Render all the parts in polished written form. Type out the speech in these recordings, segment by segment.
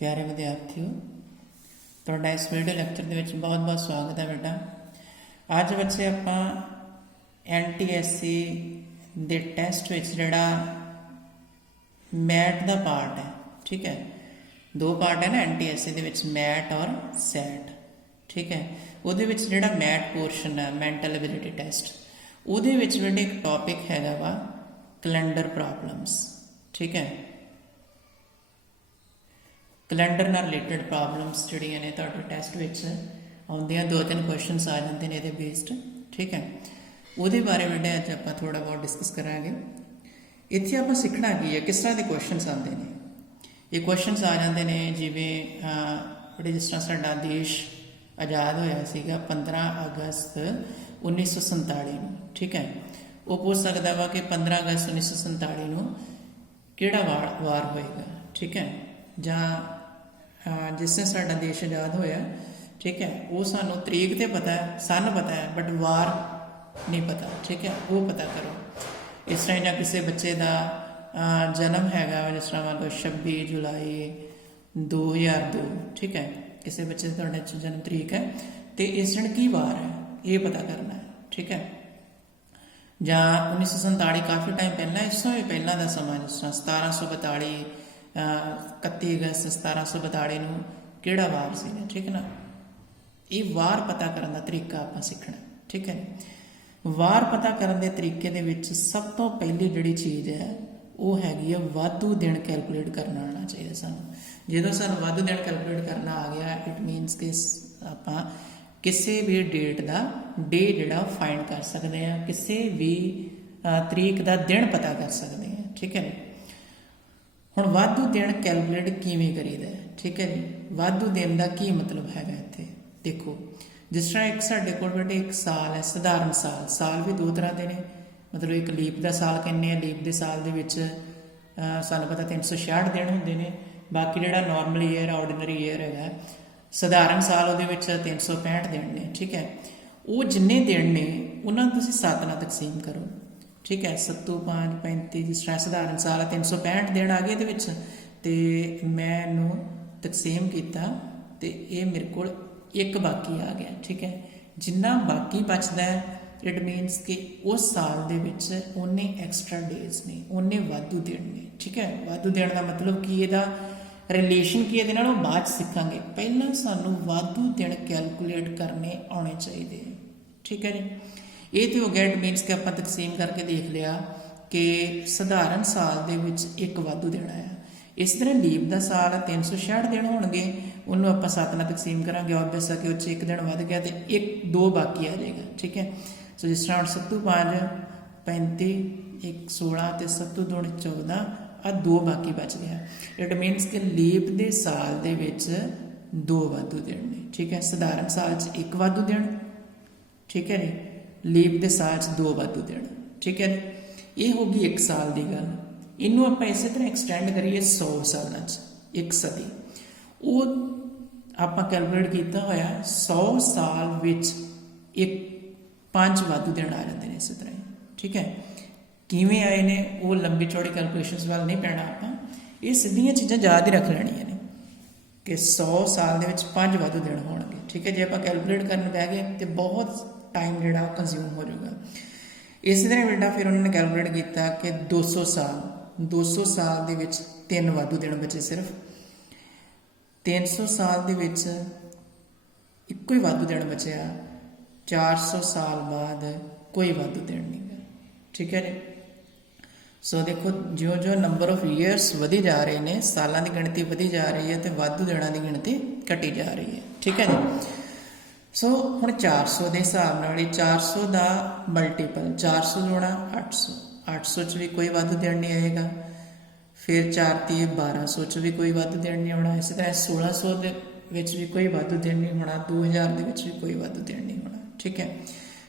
प्यारे विद्यार्थियों, ਤੁਹਾਡਾ इस वीडियो लैक्चर ਦੇ ਵਿੱਚ बहुत बहुत स्वागत है बेटा। ਅੱਜ ਬੱਚੇ ਆਪਾਂ NTSC ਦੇ ਟੈਸਟ ਵਿੱਚ ਜਿਹੜਾ ਮੈਟ ਦਾ ਪਾर्ट है, ठीक है, दो पार्ट है ना NTSC ਦੇ ਵਿੱਚ मैट और सैट, ठीक है। ਉਹਦੇ ਵਿੱਚ ਜਿਹੜਾ मैट पोर्शन है मैंटल एबिलिटी टेस्ट, ਉਹਦੇ ਵਿੱਚ ਬੇਟੇ ਇੱਕ टॉपिक हैगा वा कैलेंडर प्रॉब्लम्स, ठीक है। कैलेंडर नाल रिलेटेड प्रॉब्लम्स ਜਿਹੜੀਆਂ ਨੇ ਤੁਹਾਡੇ ਟੈਸਟ ਵਿੱਚ ਆਉਂਦੀਆਂ, 2-3 ਕੁਐਸਚਨਸ ਆ ਜਾਂਦੇ ਨੇ ਇਹਦੇ ਬੇਸਡ, ਠੀਕ ਹੈ। ਉਹਦੇ ਬਾਰੇ ਬੇਟਾ ਅੱਜ ਆਪਾਂ ਥੋੜਾ ਬਹੁਤ ਡਿਸਕਸ ਕਰਾਂਗੇ। ਇੱਥੇ ਆਪਾਂ ਸਿੱਖਣਾ ਕੀ ਹੈ, ਕਿਸ ਤਰ੍ਹਾਂ ਦੇ ਕੁਐਸਚਨਸ ਆਉਂਦੇ ਨੇ। ਇਹ ਕੁਐਸਚਨਸ ਆ ਜਾਂਦੇ ਨੇ ਜਿਵੇਂ ਬੜੇ ਜਿਸ ਤਰ੍ਹਾਂ ਸਾਡਾ ਦੇਸ਼ ਆਜ਼ਾਦ ਹੋਇਆ ਸੀਗਾ 15 ਅਗਸਤ 1947 ਨੂੰ, ਠੀਕ ਹੈ। ਉਹ ਪੁੱਛ ਸਕਦਾ ਵਾ ਕਿ 15 ਅਗਸਤ 1947 ਨੂੰ ਕਿਹੜਾ ਵਾਰ ਹੋਏਗਾ, ਠੀਕ ਹੈ। ਜਾਂ ਜਿਸ ਦਿਨ ਸਾਡਾ ਦੇਸ਼ ਆਜ਼ਾਦ ਹੋਇਆ, ठीक है, वो सानू तरीक तो पता है, सन पता है, बट वार नहीं पता, ठीक है, वो पता करो। इस तरह या किसी बच्चे का जन्म हैगा जिस तरह मान लो 26 जुलाई 2002, ठीक है, किसी बच्चे का जन्म तरीक है तो इस दिन की वार है ये पता करना है, ठीक है। ਜਾਂ 1947 काफ़ी टाइम पहला, इस ਤੋਂ भी पहला का समा जिस तरह 1742 31 अगस्त 1742 ਨੂੰ ਕਿਹੜਾ ਵਾਰ ਸੀ, ठीक है ना। ये वार पता करने का तरीका आपां सीखना, ठीक है। वार पता करने के तरीके दे विच सब तो पहली जिहड़ी चीज़ है वो हैगी है वाधू दिन कैलकुलेट करना आना चाहिए सानू। जो सानू वाधू दिन कैलकुलेट करना आ गया, इट मीनस कि आपां किसी भी डेट का डे जिहड़ा फाइंड कर सकते हैं, किसी भी तरीक का दिन पता कर सकते हैं, ठीक है। हुण वाधू दिन कैलकुलेट किवें करीदा है, ठीक है जी। वाधू दिन का की मतलब हैगा इत्थे देखो, जिस तरह एक साढ़े कोल बेटे एक साल है, सधारण साल, साल भी दो तरह के ने, मतलब एक लीप का साल कहने, लीप के साल दे विच सानू पता 366 दिन होंदे ने, बाकी जिहड़ा नॉर्मल ईयर ऑर्डीनरी ईयर है, सधारण साल ਉਹਦੇ ਵਿੱਚ 365 दिन ने, ठीक है। वो जिन्ने दिन ने उन्होंने तुसीं 7 ਨਾਲ तकसीम करो, ठीक है। 7 5 35 जिस तरह सधारण साल 365 दिन आ गए ਇਹਦੇ ਵਿੱਚ, ਤੇ मैं ਇਹਨੂੰ तकसीम किया तो ये मेरे को एक बाकी आ गया, ठीक है। जिन्ना बाकी बचता है इट मीनस कि उस साल दे विच उन्ने एक्सट्रा डेज ने, उन्ने वाधू दिन ने, ठीक है। वाधू दिन का मतलब कि ਇਹਦਾ रिलेशन की ਇਹਦੇ ਨਾਲ ਬਾਅਦ ਸਿੱਖਾਂਗੇ। ਪਹਿਲਾਂ ਸਾਨੂੰ ਵਾਧੂ ਦਿਨ कैलकुलेट करने आने चाहिए, ठीक है जी। ये तो हो गया, इट मीनस कि ਆਪਾਂ तकसीम करके देख लिया कि सधारण साल ਦੇ ਵਿੱਚ ਇੱਕ ਵਾਧੂ ਦਿਨ ਆਇਆ। इस तरह लीप का साल 366 दिन होंगे, उन्होंने आप 7 ਨਾਲ तकसीम करांगे, ऑब्वियस है कि उससे एक दिन वध गया तो 1-2 बाकी आ जाएगा, ठीक है। सो जिस तरह 7 5 35 1 16 तो 7 2 14 आ 2 बाकी बच गया। इट मीनस कि लीप के साल दे विच 2 वाधू दिन ने, ठीक है। सधारण साल च 1 वाधू दिन, ठीक है जी। लीप के साल च 2 वाधू दिन, ठीक है। ये होगी 1 साल की गल। इनू आप इस तरह एक्सटेंड करिए 100 साल, 1 सदी, वो आप कैलकुलेट किया होया 100 साल विच 5 वाधू दिन आ जाते हैं इस तरह, ठीक है। किवें आए ने वो लंबी चौड़ी कैलकुलेशनस वाल नहीं पैना, आप ये सीधियां चीज़ां याद ही रख लैनियां ने कि 100 साल दे विच 5 वाधू दिन होणगे, ठीक है। जे आप कैलकुलेट करन बैठ गए तो बहुत टाइम जिहड़ा कंज्यूम हो जाएगा। इस तरह बेटा फिर उन्होंने कैलकुलेट किया कि 200 साल दे विच 3 वाधू दिन बचे, सिर्फ 300 साल दे विच इक्को ही वाधू दिन बचया, 400 साल बाद कोई वाधू दिन नहीं, ठीक है जी। सो देखो जो जो नंबर ऑफ ईयर्स वधी जा रहे हैं, सालों की गिणती वधी जा रही है तो वाधू दिनों की गिणती घटी जा रही है, ठीक है जी। सो हुण 400 के हिसाब नाल 400 का मल्टीपल 400 जोड़ा 800, 800 च भी कोई वाधू दिन नहीं आएगा। फिर 4 3 1200 च भी कोई वाधू दिन नहीं होना। इस तरह 1600 के विच भी कोई वाधू दिन नहीं होना, 2000 के विच भी कोई वाधू दिन नहीं होना, ठीक है।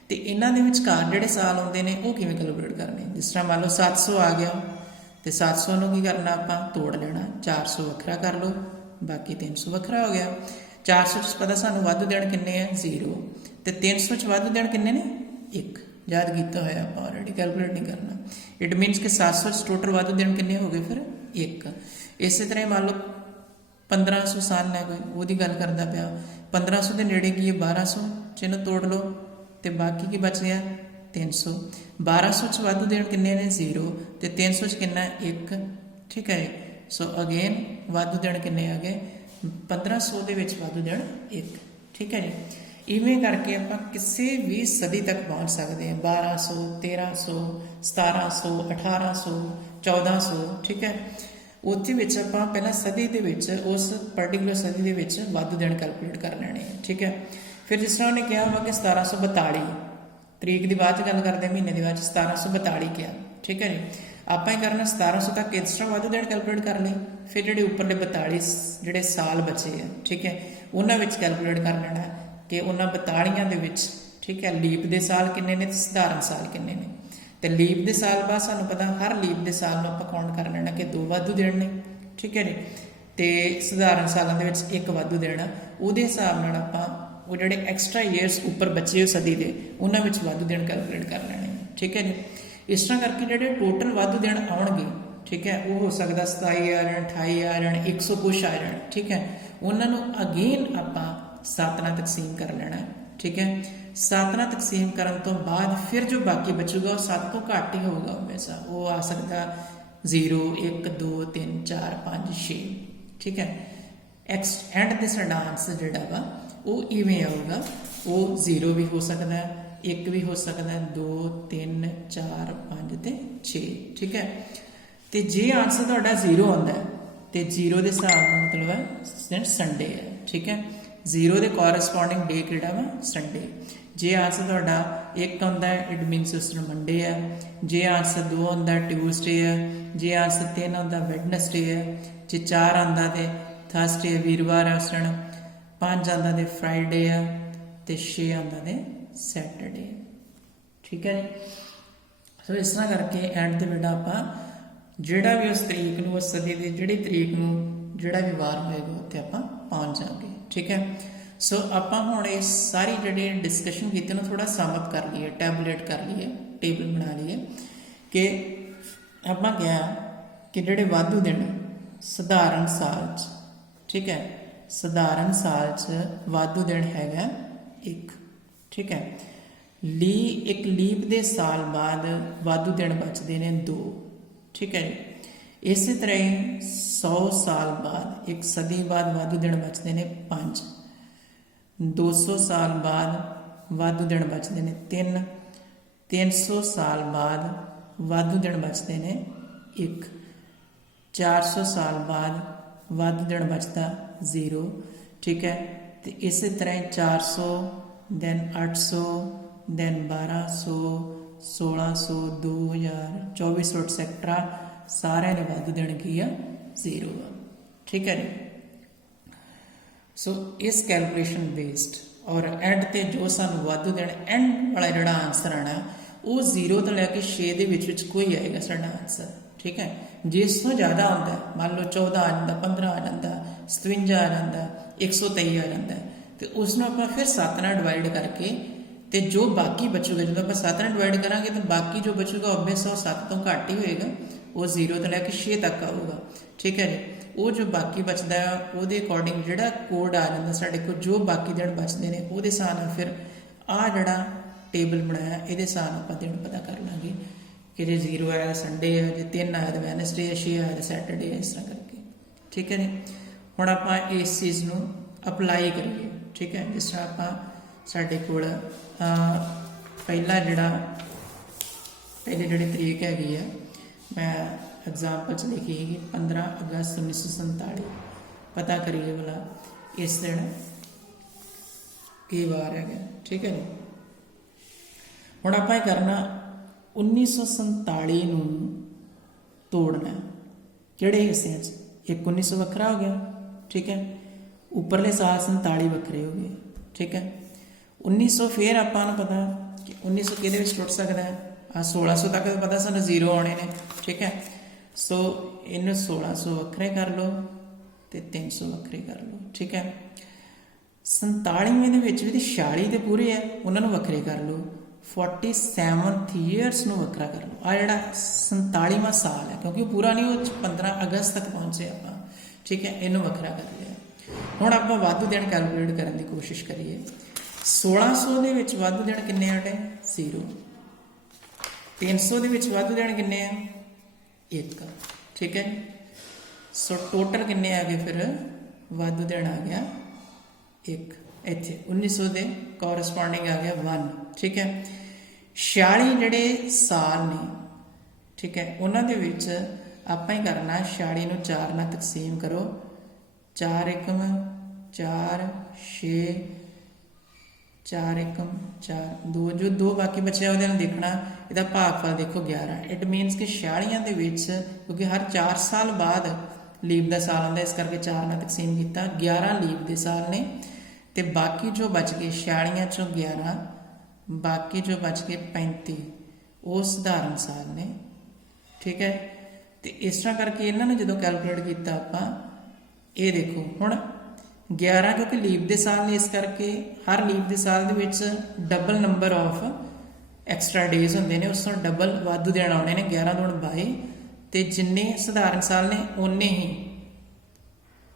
तो इन्हां दे विचकार जिहड़े साल आउंदे ने वो किवें कैलकुलेट करने, जिस तरह मान लो 700 आ गया तो 700 नूं की करना, आपां तोड़ लेना, 400 वखरा कर लो, बाकी 300 वखरा हो गया। 400 च पता सानू वाधू दिन किन्ने है 0, तो 300 च वाधू दिन किन्ने ने 1, याद किया होया आप ऑलरेडी, कैलकुलेट नहीं करना। इट मीनस कि 700 टोटल वाधू दिन किन्ने हो गए फिर 1। इस तरह मान लो 1500 ਸਾਲ ਲੈ ਕੋਈ ਉਹਦੀ ਗੱਲ ਕਰਦਾ ਪਿਆ। 1500 ਦੇ ਨੇੜੇ ਕੀ ਹੈ 1200, ਜਿਹਨੂੰ ਤੋੜ ਲਓ ਤੇ ਬਾਕੀ ਕੀ ਬਚ ਗਿਆ 300। 1200 ਚ ਵਾਧੂ ਦੇਣ ਕਿੰਨੇ ਨੇ 0 ਤੇ 300 ਚ ਕਿੰਨਾ 1। ਠੀਕ ਹੈ, ਸੋ ਅਗੇਨ ਵਾਧੂ ਦੇਣ ਕਿੰਨੇ ਆ ਗਏ 1500 ਦੇ ਵਿੱਚ ਵਾਧੂ ਦੇਣ 1। ਠੀਕ ਹੈ ਜੀ, ਇਵੇਂ ਕਰਕੇ ਆਪਾਂ ਕਿਸੇ ਵੀ ਸਦੀ ਤੱਕ ਪਹੁੰਚ ਸਕਦੇ ਹਾਂ 1200, 1300, 1700, 1800, 1400। ਠੀਕ ਹੈ, ਉੱਥੇ ਵਿੱਚ ਆਪਾਂ ਪਹਿਲਾਂ ਸਦੀ ਦੇ ਵਿੱਚ ਉਸ ਪਾਰਟੀਕੂਲਰ ਸਦੀ ਦੇ ਵਿੱਚ ਵਾਧੂ ਦਿਨ ਕੈਲਕੂਲੇਟ ਕਰ ਲੈਣੇ। ਠੀਕ ਹੈ, ਫਿਰ ਜਿਸ ਤਰ੍ਹਾਂ ਉਹਨੇ ਕਿਹਾ ਵਾ ਕਿ 1742 ਤਰੀਕ ਦੀ ਬਾਅਦ 'ਚ ਗੱਲ ਕਰਦੇ ਮਹੀਨੇ ਦੀ ਬਾਅਦ 'ਚ 1742 ਕਿਹਾ। ਠੀਕ ਹੈ ਜੀ, ਆਪਾਂ ਹੀ ਕਰਨਾ 1700 ਤੱਕ ਇਸ ਤਰ੍ਹਾਂ ਵਾਧੂ ਦਿਨ ਕੈਲਕੂਲੇਟ ਕਰ ਲਈ, ਫਿਰ ਜਿਹੜੇ ਉੱਪਰਲੇ 42 ਜਿਹੜੇ ਸਾਲ ਬਚੇ ਆ ਠੀਕ ਹੈ ਉਹਨਾਂ ਵਿੱਚ ਕੈਲਕੂਲੇਟ ਕਰ ਲੈਣਾ ਕਿ ਉਹਨਾਂ 42 ਦੇ ਵਿੱਚ ਠੀਕ ਹੈ ਲੀਪ ਦੇ ਸਾਲ ਕਿੰਨੇ ਨੇ ਤੇ ਸਧਾਰਨ ਸਾਲ ਕਿੰਨੇ ਨੇ। ਤੇ ਲੀਪ ਦੇ ਸਾਲ ਬਾਅਦ ਸਾਨੂੰ ਪਤਾ ਹਰ ਲੀਪ ਦੇ ਸਾਲ ਨੂੰ ਆਪਾਂ ਕਾਊਂਟ ਕਰ ਲੈਣਾ ਕਿ 2 ਵਾਧੂ ਦਿਨ ਨੇ। ਠੀਕ ਹੈ ਜੀ, ਤੇ ਸਧਾਰਨ ਸਾਲਾਂ ਦੇ ਵਿੱਚ 1 ਵਾਧੂ ਦੇਣਾ। ਉਹਦੇ ਹਿਸਾਬ ਨਾਲ ਆਪਾਂ ਉਹ ਜਿਹੜੇ ਐਕਸਟਰਾ ਈਅਰਸ ਉੱਪਰ ਬਚੇ ਹੋ ਸਦੀ ਦੇ ਉਹਨਾਂ ਵਿੱਚ ਵਾਧੂ ਦਿਨ ਕੈਲਕੂਲੇਟ ਕਰ ਲੈਣੇ। ਠੀਕ ਹੈ ਜੀ, ਇਸ ਤਰ੍ਹਾਂ ਕਰਕੇ ਜਿਹੜੇ ਟੋਟਲ ਵਾਧੂ ਦਿਨ ਆਉਣਗੇ ਠੀਕ ਹੈ ਉਹ ਹੋ ਸਕਦਾ 27 ਆ ਜਾਣ, 28 ਆ ਜਾਣ, 100 ਕੁਛ ਆ ਜਾਣ। ਠੀਕ ਹੈ, ਉਹਨਾਂ ਨੂੰ ਅਗੇਨ ਆਪਾਂ 7 ਨਾਲ ਤਕਸੀਮ ਕਰ ਲੈਣਾ। ਠੀਕ ਹੈ, 7 ਨਾਲ ਤਕਸੀਮ ਕਰਨ ਤੋਂ ਬਾਅਦ ਫਿਰ ਜੋ ਬਾਕੀ ਬਚੂਗਾ ਉਹ 7 ਤੋਂ ਘੱਟ ਹੀ ਹੋਊਗਾ ਹਮੇਸ਼ਾ। ਉਹ ਆ ਸਕਦਾ 0, 1, 2, 3, 4, 5, 6। ਠੀਕ ਹੈ, ਐਂਡ ਦੇ ਸਾਡਾ ਆਨਸਰ ਜਿਹੜਾ ਵਾ ਉਹ ਇਵੇਂ ਆਊਗਾ। ਉਹ 0 ਵੀ ਹੋ ਸਕਦਾ, 1 ਵੀ ਹੋ ਸਕਦਾ, 2, 3, 4, 5 ਤੇ 6। ਠੀਕ ਹੈ, ਤੇ ਜੇ ਆਨਸਰ ਤੁਹਾਡਾ 0 ਆਉਂਦਾ ਤੇ 0 ਦੇ ਹਿਸਾਬ ਨਾਲ ਮਤਲਬ ਹੈ ਸੰਡੇ ਹੈ। ਠੀਕ ਹੈ, 0 ਦੇ ਕੋਰਸਪੋਂਡਿੰਗ ਡੇ ਕਿਹੜਾ ਵਾ ਸੰਡੇ। ਜੇ ਆਨਸਰ ਤੁਹਾਡਾ 1 ਆਉਂਦਾ ਇਟ ਮੀਨਸ ਉਸ ਨੂੰ ਮੰਡੇ ਹੈ। ਜੇ ਆਨਸਰ 2 ਆਉਂਦਾ ਟਿਊਜ਼ਡੇ ਹੈ। ਜੇ ਆਨਸਰ 3 ਆਉਂਦਾ ਵੈਡਨਸਡੇ ਹੈ। ਜੇ 4 ਆਉਂਦਾ ਤੇ ਥਰਸਡੇ ਵੀਰਵਾਰ ਹੈ ਉਸ ਦਿਨ। 5 ਆਉਂਦਾ ਤੇ ਫਰਾਈਡੇ ਹੈ ਤੇ 6 ਆਉਂਦਾ ਤੇ ਸੈਟਰਡੇ। ਠੀਕ ਹੈ ਜੀ, ਸੋ ਇਸ ਤਰ੍ਹਾਂ ਕਰਕੇ ਐਂਡ ਤੇ ਬੇਟਾ ਆਪਾਂ ਜਿਹੜਾ ਵੀ ਉਸ ਤਰੀਕ ਨੂੰ ਉਸ ਸਦੀ ਦੀ ਜਿਹੜੀ ਤਰੀਕ ਨੂੰ ਜਿਹੜਾ ਵੀ ਵਾਰ ਹੋਏਗਾ ਉੱਥੇ ਆਪਾਂ ਪਹੁੰਚ ਜਾਵਾਂਗੇ। ਠੀਕ ਹੈ, ਸੋ ਆਪਾਂ ਹੁਣ ਇਹ ਸਾਰੀ ਜਿਹੜੀ ਡਿਸਕਸ਼ਨ ਕੀਤੀ ਨੂੰ ਥੋੜਾ ਸਮਅਪ ਕਰ ਲਈਏ, ਟੈਬਲੇਟ ਕਰ ਲਈਏ, ਟੇਬਲ ਬਣਾ ਲਈਏ ਕਿ ਆਪਾਂ ਕਿਹਾ ਕਿ ਜਿਹੜੇ ਵਾਧੂ ਦਿਨ ਸਧਾਰਨ ਸਾਲ 'ਚ ਠੀਕ ਹੈ ਸਧਾਰਨ ਸਾਲ 'ਚ ਵਾਧੂ ਦਿਨ ਹੈਗਾ 1। ਠੀਕ ਹੈ, ਇੱਕ ਲੀਪ ਦੇ ਸਾਲ ਬਾਅਦ ਵਾਧੂ ਦਿਨ ਬਚਦੇ ਨੇ 2। ਠੀਕ ਹੈ ਜੀ, ਇਸੇ ਤਰ੍ਹਾਂ ਹੀ 100 ਸਾਲ ਬਾਅਦ ਇੱਕ ਸਦੀ ਬਾਅਦ ਵਾਧੂ ਦਿਨ ਬਚਦੇ ਨੇ 5। 200 ਸਾਲ ਬਾਅਦ ਵਾਧੂ ਦਿਨ ਬਚਦੇ ਨੇ 3। 300 ਸਾਲ ਬਾਅਦ ਵਾਧੂ ਦਿਨ ਬਚਦੇ ਨੇ 1। 400 ਸਾਲ ਬਾਅਦ ਵਾਧੂ ਦਿਨ ਬਚਦਾ 0। ਠੀਕ ਹੈ, ਤੇ ਇਸੇ ਤਰ੍ਹਾਂ ਹੀ 400 ਦੈਨ 800 ਦੈਨ 1200 1600 2000 2400 ਐਕਸੈਕਟਰਾ ਸਾਰਿਆਂ ਦੇ ਵਾਧੂ ਦਿਨ ਕੀ ਆ 0 ਆ। ਠੀਕ ਹੈ ਜੀ, ਸੋ ਇਸ ਕੈਲਕੂਲੇਸ਼ਨ ਬੇਸਡ ਔਰ ਐਂਡ ਤੇ ਜੋ ਸਾਨੂੰ ਵਾਧੂ ਦਿਨ ਐਂਡ ਵਾਲਾ ਜਿਹੜਾ ਆਨਸਰ ਆਣਾ ਉਹ 0 ਤੋਂ ਲੈ ਕੇ 6 ਦੇ ਵਿੱਚ ਕੋਈ ਆਏਗਾ ਸਾਡਾ ਆਨਸਰ। ਠੀਕ ਹੈ, ਜਿਸ ਤੋਂ ਜ਼ਿਆਦਾ ਆਉਂਦਾ ਮੰਨ ਲਓ 14 ਆ ਜਾਂਦਾ, 15 ਆ ਜਾਂਦਾ, 57 ਆ ਜਾਂਦਾ, 123 ਆ ਜਾਂਦਾ ਤੇ ਉਸ ਨੂੰ ਆਪਾਂ ਫਿਰ 7 ਨਾਲ ਡਿਵਾਈਡ ਕਰਕੇ ਤੇ ਜੋ ਬਾਕੀ ਬਚੂਗਾ ਜਦੋਂ ਆਪਾਂ 7 ਨਾਲ ਡਿਵਾਈਡ ਕਰਾਂਗੇ ਤਾਂ ਬਾਕੀ ਜੋ ਬਚੂਗਾ ਓਬਵੀਅਸ ਉਹ 7 ਤੋਂ ਘੱਟ ਹੀ ਹੋਏਗਾ। ਉਹ 0 ਤੋਂ ਲੈ ਕੇ 6 ਤੱਕ ਆਊਗਾ। ਠੀਕ ਹੈ ਜੀ, ਉਹ ਜੋ ਬਾਕੀ ਬਚਦਾ ਹੈ ਉਹਦੇ ਅਕੋਰਡਿੰਗ ਜਿਹੜਾ ਕੋਡ ਆ ਜਾਂਦਾ ਸਾਡੇ ਕੋਲ ਜੋ ਬਾਕੀ ਦਿਨ ਬਚਦੇ ਨੇ ਉਹਦੇ ਹਿਸਾਬ ਨਾਲ ਫਿਰ ਆਹ ਜਿਹੜਾ ਟੇਬਲ ਬਣਾਇਆ ਇਹਦੇ ਹਿਸਾਬ ਨਾਲ ਆਪਾਂ ਦਿਨ ਪਤਾ ਕਰ ਲਾਂਗੇ ਕਿ ਜੇ 0 ਆਇਆ ਸੰਡੇ ਹੈ, ਜੇ 3 ਆਇਆ ਤਾਂ ਵੈਨਸਡੇ ਹੈ, 6 ਆਇਆ ਤਾਂ ਸੈਟਰਡੇ ਹੈ, ਇਸ ਤਰ੍ਹਾਂ ਕਰਕੇ। ਠੀਕ ਹੈ ਜੀ, ਹੁਣ ਆਪਾਂ ਇਸ ਚੀਜ਼ ਨੂੰ ਅਪਲਾਈ ਕਰੀਏ। ਠੀਕ ਹੈ, ਜਿਸ ਤਰ੍ਹਾਂ ਆਪਾਂ ਸਾਡੇ ਕੋਲ ਪਹਿਲੀ ਜਿਹੜੀ ਤਰੀਕ ਹੈਗੀ ਆ ਮੈਂ ਐਗਜ਼ਾਮਪਲ 'ਚ ਲਿਖੀ ਹੈਗੀ 15 ਅਗਸਤ 1947। ਪਤਾ ਕਰੀਏ ਭਲਾ ਇਸ ਦਿਨ ਕੀ ਵਾਰ ਹੈਗਾ। ਠੀਕ ਹੈ ਜੀ, ਹੁਣ ਆਪਾਂ ਇਹ ਕਰਨਾ 1947 ਨੂੰ ਤੋੜਨਾ ਕਿਹੜੇ ਹਿੱਸਿਆਂ 'ਚ। ਇੱਕ 1900 ਵੱਖਰਾ ਹੋ ਗਿਆ। ਠੀਕ ਹੈ, ਉੱਪਰਲੇ ਸਾਲ 47 ਵੱਖਰੇ ਹੋ ਗਏ। ਠੀਕ ਹੈ, 1900 ਫਿਰ ਆਪਾਂ ਨੂੰ ਪਤਾ ਕਿ 1900 ਕਿਹਦੇ ਵਿੱਚ ਟੁੱਟ ਸਕਦਾ ਹੈ। 1600 ਤੱਕ ਤਾਂ ਪਤਾ ਸਾਨੂੰ 0 ਆਉਣੇ ਨੇ। ਠੀਕ ਹੈ, ਸੋ ਇਹਨੂੰ 1600 ਵੱਖਰੇ ਕਰ ਲਓ ਤੇ 300 ਵੱਖਰੇ ਕਰ ਲਓ। ਠੀਕ ਹੈ, 47ਵੇਂ ਦੇ ਵਿੱਚ ਵੀ 46 ਤੇ ਪੂਰੇ ਆ ਉਹਨਾਂ ਨੂੰ ਵੱਖਰੇ ਕਰ ਲਓ। 47th ਈਅਰਸ ਨੂੰ ਵੱਖਰਾ ਕਰ ਲਓ। ਆ ਜਿਹੜਾ 47ਵਾਂ ਸਾਲ ਹੈ ਕਿਉਂਕਿ ਉਹ ਪੂਰਾ ਨਹੀਂ, ਉਹ 15 ਅਗਸਤ ਤੱਕ ਪਹੁੰਚੇ ਆਪਾਂ। ठीक है, इनू वखरा कर लिया। हुण आपां वाधू दिन कैलकुलेट करने की कोशिश करिए। 1600 ਦੇ ਵਿੱਚ ਵਾਧੂ ਦਿਨ ਕਿੰਨੇ ਆ ਬੇਟੇ? 0। 300 ਦੇ ਵਿੱਚ ਵਾਧੂ ਦਿਨ ਕਿੰਨੇ ਆ? 1। ਠੀਕ ਹੈ, ਸੋ ਟੋਟਲ ਕਿੰਨੇ ਆ ਗਏ ਫਿਰ? ਵਾਧੂ ਦਿਨ ਆ ਗਿਆ 1। ਇੱਥੇ 1900 ਦੇ ਕੋਰਸਪੋਂਡਿੰਗ ਆ ਗਿਆ 1। ਠੀਕ ਹੈ, 46 ਜਿਹੜੇ ਸਾਲ ਨੇ, ਠੀਕ ਹੈ, ਉਹਨਾਂ ਦੇ ਵਿੱਚ ਆਪਾਂ ਹੀ ਕਰਨਾ 46 ਨੂੰ 4 ਨਾਲ ਤਕਸੀਮ ਕਰੋ। 4 ਏਕਮ 4, 6, 4 ਏਕਮ 4, 2 ਜੋ 2 ਬਾਕੀ ਬਚਿਆ ਉਹਦੇ ਨਾਲ ਦੇਖਣਾ ਇਹਦਾ ਭਾਗਫਲ ਦੇਖੋ 11। ਇਟ ਮੀਨਸ ਕਿ 46 ਦੇ ਵਿੱਚ ਕਿਉਂਕਿ ਹਰ 4 ਸਾਲ ਬਾਅਦ ਲੀਪ ਦਾ ਸਾਲ ਆਉਂਦਾ, ਇਸ ਕਰਕੇ 4 ਨਾਲ ਤਕਸੀਮ ਕੀਤਾ। 11 ਲੀਪ ਦੇ ਸਾਲ ਨੇ ਤੇ ਬਾਕੀ ਜੋ ਬਚ ਗਏ 46 ਚੋਂ 11, ਬਾਕੀ ਜੋ ਬਚ ਗਏ 35 ਉਹ ਸਧਾਰਨ ਸਾਲ ਨੇ। ਠੀਕ ਹੈ, ਤੇ ਇਸ ਤਰ੍ਹਾਂ ਕਰਕੇ ਇਹਨਾਂ ਨੇ ਜਦੋਂ ਕੈਲਕੂਲੇਟ ਕੀਤਾ ਆਪਾਂ ਇਹ ਦੇਖੋ ਹੁਣ 11 ਕਿਉਂਕਿ ਲੀਪ ਦੇ ਸਾਲ ਨੇ, ਇਸ ਕਰਕੇ ਹਰ ਲੀਪ ਦੇ ਸਾਲ ਦੇ ਵਿੱਚ double number of extra days ਹੁੰਦੇ ਨੇ, ਉਸ ਤੋਂ ਡਬਲ ਵਾਧੂ ਦਿਨ ਆਉਣੇ ਨੇ। 11 ਦੂਣ 22 ਤੇ ਜਿੰਨੇ ਸਧਾਰਨ ਸਾਲ ਨੇ ਓਨੇ ਹੀ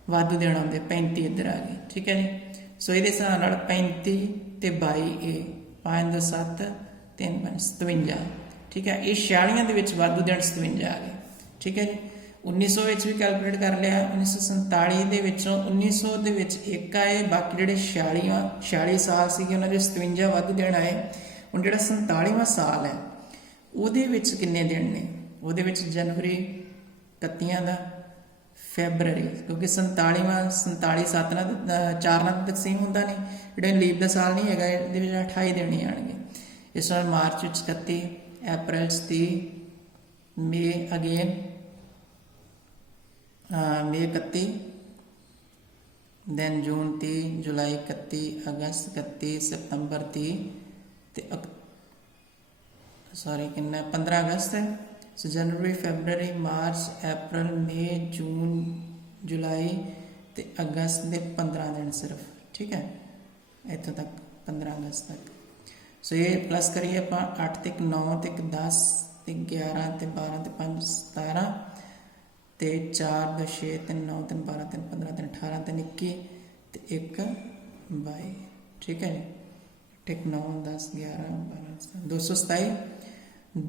ਵਾਧੂ ਦਿਨ ਆਉਂਦੇ, 35 ਇੱਧਰ ਆ ਗਏ। ਠੀਕ ਹੈ ਜੀ, ਸੋ ਇਹਦੇ ਹਿਸਾਬ ਨਾਲ 35 ਤੇ 22 ਇਹ 5 2 7 3 5 57। ਠੀਕ ਹੈ, ਇਹ 46 ਦੇ ਵਿੱਚ ਵਾਧੂ ਦਿਨ 57 ਆ ਗਏ। ਠੀਕ ਹੈ ਜੀ, 1900 ਵਿੱਚ ਵੀ ਕੈਲਕੂਲੇਟ ਕਰ ਲਿਆ। 1947 ਦੇ ਵਿੱਚੋਂ 1900 ਦੇ ਵਿੱਚ 1 ਆਏ, ਬਾਕੀ ਜਿਹੜੇ 46 ਸਾਲ ਸੀਗੇ ਉਹਨਾਂ ਦੇ 57 ਵਾਧੂ ਦਿਨ ਆਏ। ਹੁਣ ਜਿਹੜਾ 47ਵਾਂ ਸਾਲ ਹੈ ਉਹਦੇ ਵਿੱਚ ਕਿੰਨੇ ਦਿਨ ਨੇ? ਉਹਦੇ ਵਿੱਚ ਜਨਵਰੀ 31 ਦਾ, ਫੈਬਰਰੀ ਕਿਉਂਕਿ 47ਵਾਂ 47 7 ਨਾਲ 4 ਨਾਲ ਤਕਸੀਮ ਹੁੰਦਾ ਨਹੀਂ, ਜਿਹੜਾ ਲੀਪ ਦਾ ਸਾਲ ਨਹੀਂ ਹੈਗਾ ਇਹਦੇ ਵਿੱਚ 28 ਦਿਨ ਹੀ ਆਣਗੇ। ਇਸ ਤਰ੍ਹਾਂ ਮਾਰਚ ਵਿੱਚ 31, ਅਪ੍ਰੈਲ 30, ਮਈ ਅਗੇਨ मई 31, then जून 30, जुलाई 31, अगस्त 31, सितंबर 30 ਤੇ ਸੌਰੀ ਕਿੰਨਾ 15 ਅਗਸਤ ਹੈ। ਸੋ ਜਨਵਰੀ, ਫੈਬਰਰੀ, ਮਾਰਚ, ਅਪ੍ਰੈਲ, ਮਈ, ਜੂਨ, ਜੁਲਾਈ ਤੇ ਅਗਸਤ ਦੇ 15 ਦਿਨ ਸਿਰਫ। ਠੀਕ ਹੈ, ਇੱਥੋਂ ਤੱਕ 15 ਅਗਸਤ ਤੱਕ। ਸੋ ਇਹ ਪਲੱਸ ਕਰੀਏ ਆਪਾਂ 8 ਤੇ 9 ਤੇ 10 ਤੇ 11 ਤੇ 12 ਤੇ 5 17 ਤੇ 4 2 6 3 9 3 12 3 15 3 18 3 21 ਤੇ 1 22। ਠੀਕ ਹੈ ਜੀ, ठीक 9 10 11 12 227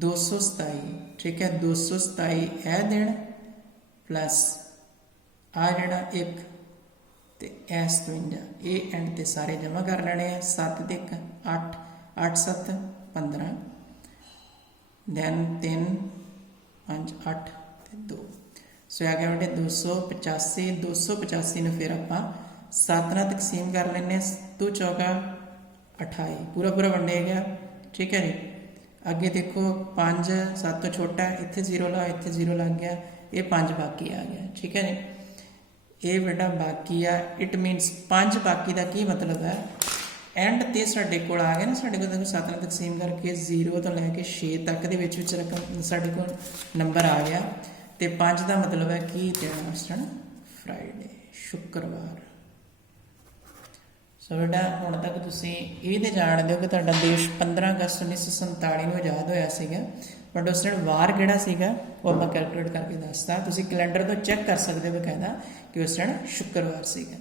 227। ठीक है, 227 ਇਹ ਦਿਨ ਪਲੱਸ ਆ ਜਿਹੜਾ 1 ਤੇ 57 ਇਹ ਐਂਡ ਤੇ ਸਾਰੇ ਜਮਾ ਕਰ ਲੈਣੇ ਆ। 7 ਤੇ 1 8 8 7 15 ਦੈਨ 3 5 8 ਤੇ 2। ਸੋ ਆ ਗਿਆ ਬੇਟੇ 285। 285 ਨੂੰ ਫਿਰ ਆਪਾਂ 7 ਨਾਲ ਤਕਸੀਮ ਕਰ ਲੈਣੇ। 2 ਚੌਕਾ 28 ਪੂਰਾ ਪੂਰਾ ਵੰਡਿਆ ਗਿਆ। ਠੀਕ ਹੈ ਜੀ, ਅੱਗੇ ਦੇਖੋ 5 7 ਤੋਂ ਛੋਟਾ, ਇੱਥੇ 0 ਲਾ, ਇੱਥੇ 0 ਲੱਗ ਗਿਆ, ਇਹ 5 ਬਾਕੀ ਆ ਗਿਆ। ਠੀਕ ਹੈ ਜੀ, ਇਹ ਬੇਟਾ ਬਾਕੀ ਆ। ਇਟ ਮੀਨਸ 5 ਬਾਕੀ ਦਾ ਕੀ ਮਤਲਬ ਹੈ? ਐਂਡ ਤੇ ਸਾਡੇ ਕੋਲ ਆ ਗਿਆ ਨਾ, ਸਾਡੇ ਕੋਲ 7 ਨਾਲ ਤਕਸੀਮ ਕਰਕੇ 0 ਤੋਂ ਲੈ ਕੇ 6 ਤੱਕ ਦੇ ਵਿੱਚ ਰਕਮ ਸਾਡੇ ਕੋਲ ਨੰਬਰ ਆ ਗਿਆ। ਤੇ 5 ਦਾ ਮਤਲਬ ਹੈ ਕੀ ਦਿਨ? ਫਰਾਈਡੇ, ਸ਼ੁੱਕਰਵਾਰ। ਸੋ ਬੇਟਾ ਹੁਣ ਤੱਕ ਤੁਸੀਂ ਇਹ ਤੇ ਜਾਣਦੇ ਹੋ ਕਿ ਤੁਹਾਡਾ ਦੇਸ਼ 15 ਅਗਸਤ 1947 ਨੂੰ ਆਜ਼ਾਦ ਹੋਇਆ ਸੀਗਾ, ਬਟ ਉਸ ਦਿਨ ਵਾਰ ਕਿਹੜਾ ਸੀਗਾ ਉਹ ਆਪਾਂ ਕੈਲਕੂਲੇਟ ਕਰਕੇ ਦੱਸਦਾ। ਤੁਸੀਂ ਕੈਲੰਡਰ ਤੋਂ ਚੈੱਕ ਕਰ ਸਕਦੇ ਹੋ ਬਕਾਇਦਾ ਕਿ ਉਸ ਦਿਨ ਸ਼ੁੱਕਰਵਾਰ ਸੀਗਾ।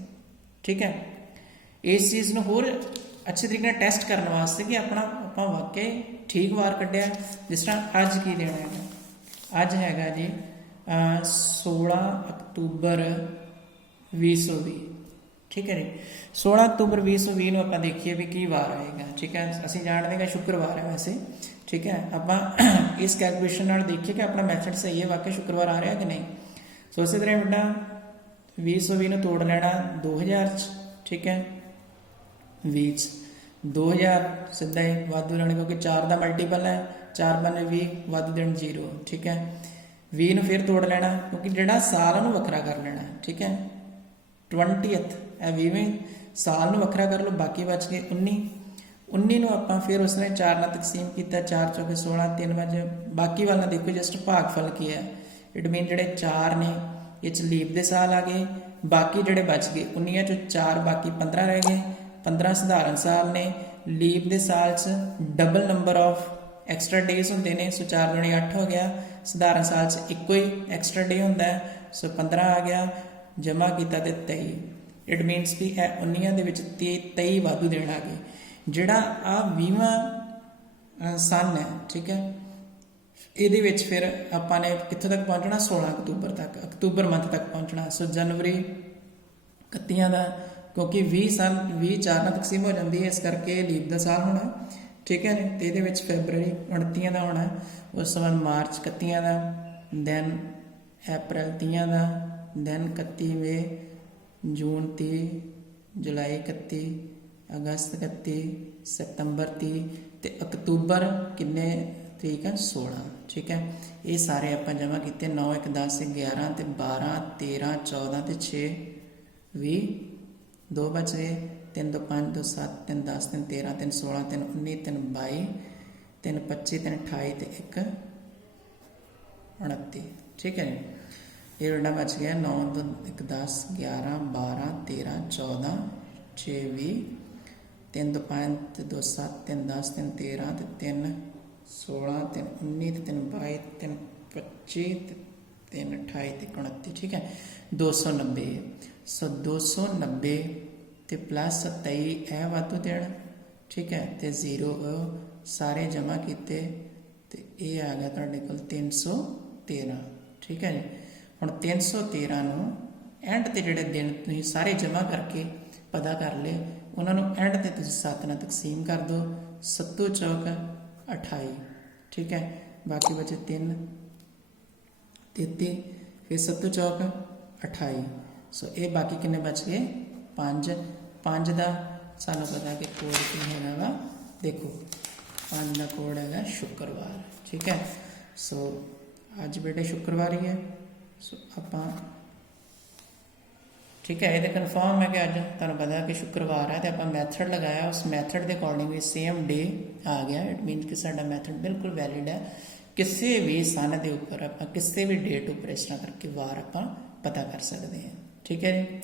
ਠੀਕ ਹੈ, ਇਸ ਚੀਜ਼ ਨੂੰ ਹੋਰ ਅੱਛੇ ਤਰੀਕੇ ਨਾਲ ਟੈਸਟ ਕਰਨ ਵਾਸਤੇ ਕਿ ਆਪਾਂ ਵਾਕਈ ਠੀਕ ਵਾਰ ਕੱਢਿਆ। ਜਿਸ ਤਰ੍ਹਾਂ ਅੱਜ ਕੀ ਦਿਨ ਹੈਗਾ? ਅੱਜ ਹੈਗਾ ਜੀ 16 ਅਕਤੂਬਰ 2020। ਠੀਕ ਹੈ ਜੀ, 16 ਅਕਤੂਬਰ 2020 ਨੂੰ ਆਪਾਂ ਦੇਖੀਏ ਵੀ ਕੀ ਵਾਰ ਆਏਗਾ। ਠੀਕ ਹੈ, ਅਸੀਂ ਜਾਣਦੇ ਹਾਂ ਸ਼ੁੱਕਰਵਾਰ ਹੈ ਵੈਸੇ। ਠੀਕ ਹੈ, ਆਪਾਂ ਇਸ ਕੈਲਕੂਲੇਸ਼ਨ ਨਾਲ ਦੇਖੀਏ ਕਿ ਆਪਣਾ ਮੈਥਡ ਸਹੀ ਹੈ, ਵਾਕਈ ਸ਼ੁੱਕਰਵਾਰ ਆ ਰਿਹਾ ਕਿ ਨਹੀਂ। ਸੋ ਇਸੇ ਤਰ੍ਹਾਂ ਬੇਟਾ 2020 ਨੂੰ ਤੋੜ ਲੈਣਾ 2000 ਚ। ਠੀਕ ਹੈ, 20 2000 ਸਿੱਧਾ ਹੀ ਵਾਧੂ ਲੈਣਾ ਕਿਉਂਕਿ 4 ਦਾ ਮਲਟੀਪਲ ਹੈ, 4 ਬਣੇ 20 ਵਾਧੂ ਦੇਣ 0। ਠੀਕ ਹੈ, 20 ਨੂੰ ਫਿਰ ਤੋੜ ਲੈਣਾ ਕਿਉਂਕਿ ਜਿਹੜਾ ਸਾਲ ਉਹਨੂੰ ਵੱਖਰਾ ਕਰ ਲੈਣਾ। ਠੀਕ ਹੈ, 20th ਇਹ 20ਵੇਂ ਸਾਲ ਨੂੰ ਵੱਖਰਾ ਕਰ ਲਓ, ਬਾਕੀ ਬਚ ਗਏ 19। 19 ਨੂੰ ਆਪਾਂ ਫਿਰ ਉਸਨੇ 4 ਨਾਲ ਤਕਸੀਮ ਕੀਤਾ, 4 ਚੌਕੇ 16 3 ਵਜੇ ਬਾਕੀ ਵਾਲਾ ਦੇਖੋ ਜਸਟ ਭਾਗਫਲ ਕੀ ਹੈ। ਇਟ ਮੀਨ ਜਿਹੜੇ 4 ਨੇ ਇਹ ਚ ਲੀਪ ਦੇ ਸਾਲ ਆ ਗਏ, ਬਾਕੀ ਜਿਹੜੇ ਬਚ ਗਏ 19 ਚੋਂ 4 ਬਾਕੀ 15 ਰਹਿ ਗਏ। 15 ਸਧਾਰਨ ਸਾਲ ਨੇ, ਲੀਪ ਦੇ ਸਾਲ 'ਚ double number of extra days ਹੁੰਦੇ ਨੇ। ਸੋ 4 ਦੁਣੀ 8 ਹੋ ਗਿਆ। ਸਧਾਰਨ ਸਾਲ 'ਚ ਇੱਕੋ ਹੀ ਐਕਸਟਰਾ ਡੇ ਹੁੰਦਾ ਹੈ, ਸੋ 15 ਆ ਗਿਆ। ਜਮ੍ਹਾਂ ਕੀਤਾ ਤੇ 23, ਇਟ ਮੀਨਸ ਵੀ ਇਹ 19 ਦੇ ਵਿੱਚ 23 ਵਾਧੂ ਦੇਣ ਆ ਗਏ। ਜਿਹੜਾ ਆ 20ਵਾਂ ਸਨ ਹੈ, ਠੀਕ ਹੈ, ਇਹਦੇ ਵਿੱਚ ਫਿਰ ਆਪਾਂ ਨੇ ਕਿੱਥੋਂ ਤੱਕ ਪਹੁੰਚਣਾ, 16 ਅਕਤੂਬਰ ਤੱਕ, ਅਕਤੂਬਰ ਮੰਥ ਤੱਕ ਪਹੁੰਚਣਾ। ਸੋ ਜਨਵਰੀ 31 ਦਾ, ਕਿਉਂਕਿ 20 ਸਾਲ 20 4 ਨਾਲ ਤਕਸੀਮ ਹੋ ਜਾਂਦੀ ਹੈ, ਇਸ ਕਰਕੇ ਲੀਪ ਦਾ ਸਾਲ ਹੋਣਾ, ਠੀਕ ਹੈ ਨੇ। ਤੇ ਇਹਦੇ ਵਿੱਚ ਫੈਬਰਰੀ 29 ਦਾ ਹੋਣਾ, ਉਸ ਤੋਂ ਬਾਅਦ ਮਾਰਚ 31 ਦਾ, ਦੈਨ ਅਪ੍ਰੈਲ 30 ਦਾ, ਦੈਨ 31 ਮਈ, ਜੂਨ 30, ਜੁਲਾਈ 31, ਅਗਸਤ 31, ਸਤੰਬਰ 30 ਤੇ ਅਕਤੂਬਰ ਕਿੰਨੇ ਤਰੀਕ ਹੈ, 16, ਠੀਕ ਹੈ। ਇਹ ਸਾਰੇ ਆਪਾਂ ਜਮ੍ਹਾਂ ਕੀਤੇ। 9 1 10 11 ਤੇ 12 13 14 ਤੇ 6 20, 2 ਬਚ ਗਏ, 3 2 5 2 7 3 10 3 13 3 16 3 19 3 22 3 25 3 28 ਤੇ 1 29, ਠੀਕ है। ये बेटा बच गया 9 2 1 10 11 12 13 14 6 20 3 2 5 2 7 3 10 3 13 3 16 3 19 3 22 3 25 3 28 ਤੇ 29, ठीक है। 290, सो 290 ਤੇ ਪਲੱਸ 23 ਇਹ ਵਾਧੂ ਦੇਣ, ਠੀਕ ਹੈ, ਤੇ 0 ਸਾਰੇ ਜਮ੍ਹਾਂ ਕੀਤੇ ਤੇ ਇਹ ਆ ਗਿਆ ਤੁਹਾਡੇ ਕੋਲ 313, ਠੀਕ ਹੈ ਜੀ। ਹੁਣ 313 ਨੂੰ ਐਂਡ ਤੇ ਜਿਹੜੇ ਦਿਨ ਤੁਸੀਂ ਸਾਰੇ ਜਮ੍ਹਾਂ ਕਰਕੇ ਪਤਾ ਕਰ ਲਏ, ਉਹਨਾਂ ਨੂੰ ਐਂਡ ਤੇ ਤੁਸੀਂ 7 ਨਾਲ ਤਕਸੀਮ ਕਰ ਦਿਓ। 7 ਚੌਕ 28, ਠੀਕ ਹੈ। ਬਾਕੀ ਬਚੇ 3 33, ਫਿਰ 7 ਚੌਕ 28। ਸੋ ਇਹ ਬਾਕੀ ਕਿੰਨੇ ਬਚ ਗਏ, 5। 5 ਦਾ ਸਾਨੂੰ ਪਤਾ ਕਿ ਕੋਡ ਕੀ ਹੈਗਾ ਵਾ, ਦੇਖੋ 5 ਦਾ ਕੋਡ ਹੈਗਾ ਸ਼ੁੱਕਰਵਾਰ, ਠੀਕ ਹੈ। ਸੋ ਅੱਜ ਬੇਟੇ ਸ਼ੁੱਕਰਵਾਰ ਹੀ ਹੈ, ਸੋ ਆਪਾਂ ठीक है, ये कन्फर्म है कि अज तुहानूं पता है कि शुक्रवार है, तो आप मैथड लगाया, उस मैथड के अकॉर्डिंग भी सेम डे आ गया। इट मीन कि साडा मैथड बिल्कुल वैलिड है। किसी भी सन के उपर आप किसी भी डेट उपर इस तरह करके वार आप पता कर सकते हैं, ठीक है जी।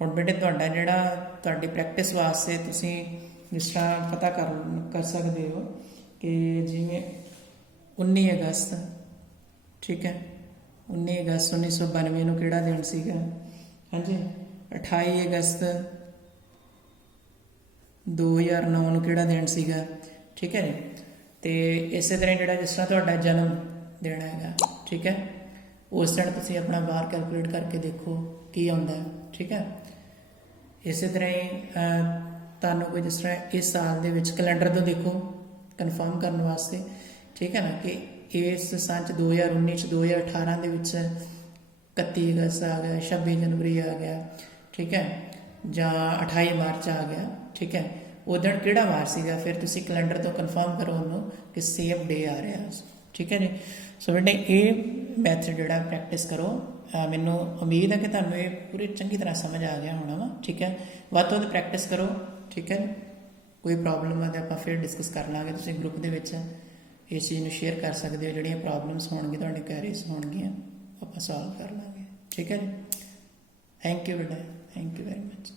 हुण बेटे तुहाडा जिहड़ा तुहाडी प्रैक्टिस वास्ते तुसीं जिस तरह पता कर सकते हो कि जिवें 19 अगस्त, ठीक है, 19 अगस्त 1992 नूं किहड़ा दिन सीगा, हाँ जी। 28 अगस्त 2009 ਨੂੰ ਕਿਹੜਾ ਦਿਨ ਸੀਗਾ, ਠੀਕ ਹੈ ਜੀ। ਤੇ ਇਸੇ ਤਰ੍ਹਾਂ ਜਿਹੜਾ ਜਿਸ ਤਰ੍ਹਾਂ ਤੁਹਾਡਾ ਜਨਮ ਦਿਨ ਹੈਗਾ, ਠੀਕ ਹੈ, ਉਸ ਦਿਨ ਤੁਸੀਂ ਆਪਣਾ ਵਾਰ ਕੈਲਕੂਲੇਟ ਕਰਕੇ ਦੇਖੋ ਕੀ ਆਉਂਦਾ, ਠੀਕ ਹੈ। ਇਸੇ ਤਰ੍ਹਾਂ ਹੀ ਤੁਹਾਨੂੰ ਕੋਈ ਜਿਸ ਤਰ੍ਹਾਂ ਇਸ ਸਾਲ ਦੇ ਵਿੱਚ ਕੈਲੰਡਰ ਤੋਂ ਦੇਖੋ ਕਨਫਰਮ ਕਰਨ ਵਾਸਤੇ, ਠੀਕ ਹੈ ਨਾ, ਕਿ ਇਸ ਸਾਲ 'ਚ 2019 'ਚ 2018 ਦੇ ਵਿੱਚ 31 ਅਗਸਤ ਆ ਗਿਆ, 26 जनवरी आ गया, ठीक है, ਜਾਂ 28 ਮਾਰਚ ਆ ਗਿਆ, ठीक है। उदण ਕਿਹੜਾ ਵਾਰ ਸੀਗਾ, ਫਿਰ ਤੁਸੀਂ ਕੈਲੰਡਰ ਤੋਂ ਕਨਫਰਮ ਕਰੋ ਉਹਨੂੰ ਕਿ ਸੇਮ ਡੇ ਆ ਰਿਹਾ, ਠੀਕ ਹੈ ਜੀ। ਸੋ ਬੇਟੇ ਇਹ ਮੈਥਡ ਜਿਹੜਾ ਪ੍ਰੈਕਟਿਸ ਕਰੋ। ਮੈਨੂੰ ਉਮੀਦ ਹੈ ਕਿ ਤੁਹਾਨੂੰ ਇਹ ਪੂਰੀ ਚੰਗੀ ਤਰ੍ਹਾਂ ਸਮਝ ਆ ਗਿਆ ਹੋਣਾ ਵਾ, ਠੀਕ ਹੈ। ਵੱਧ ਤੋਂ ਵੱਧ ਪ੍ਰੈਕਟਿਸ ਕਰੋ, ਠੀਕ ਹੈ। ਕੋਈ ਪ੍ਰੋਬਲਮ ਹੈ ਤਾਂ ਆਪਾਂ ਫਿਰ ਡਿਸਕਸ ਕਰ ਲਾਂਗੇ। ਤੁਸੀਂ ਗਰੁੱਪ ਦੇ ਵਿੱਚ ਇਸ ਚੀਜ਼ ਨੂੰ ਸ਼ੇਅਰ ਕਰ ਸਕਦੇ ਹੋ, ਜਿਹੜੀਆਂ ਪ੍ਰੋਬਲਮਸ ਹੋਣਗੀਆਂ ਤੁਹਾਡੇ ਕੁਐਰੀਜ਼ ਹੋਣਗੀਆਂ ਆਪਾਂ ਸੋਲਵ ਕਰ ਲਾਂਗੇ, ठीक है। थैंक यू बेटा, थैंक यू वेरी मच।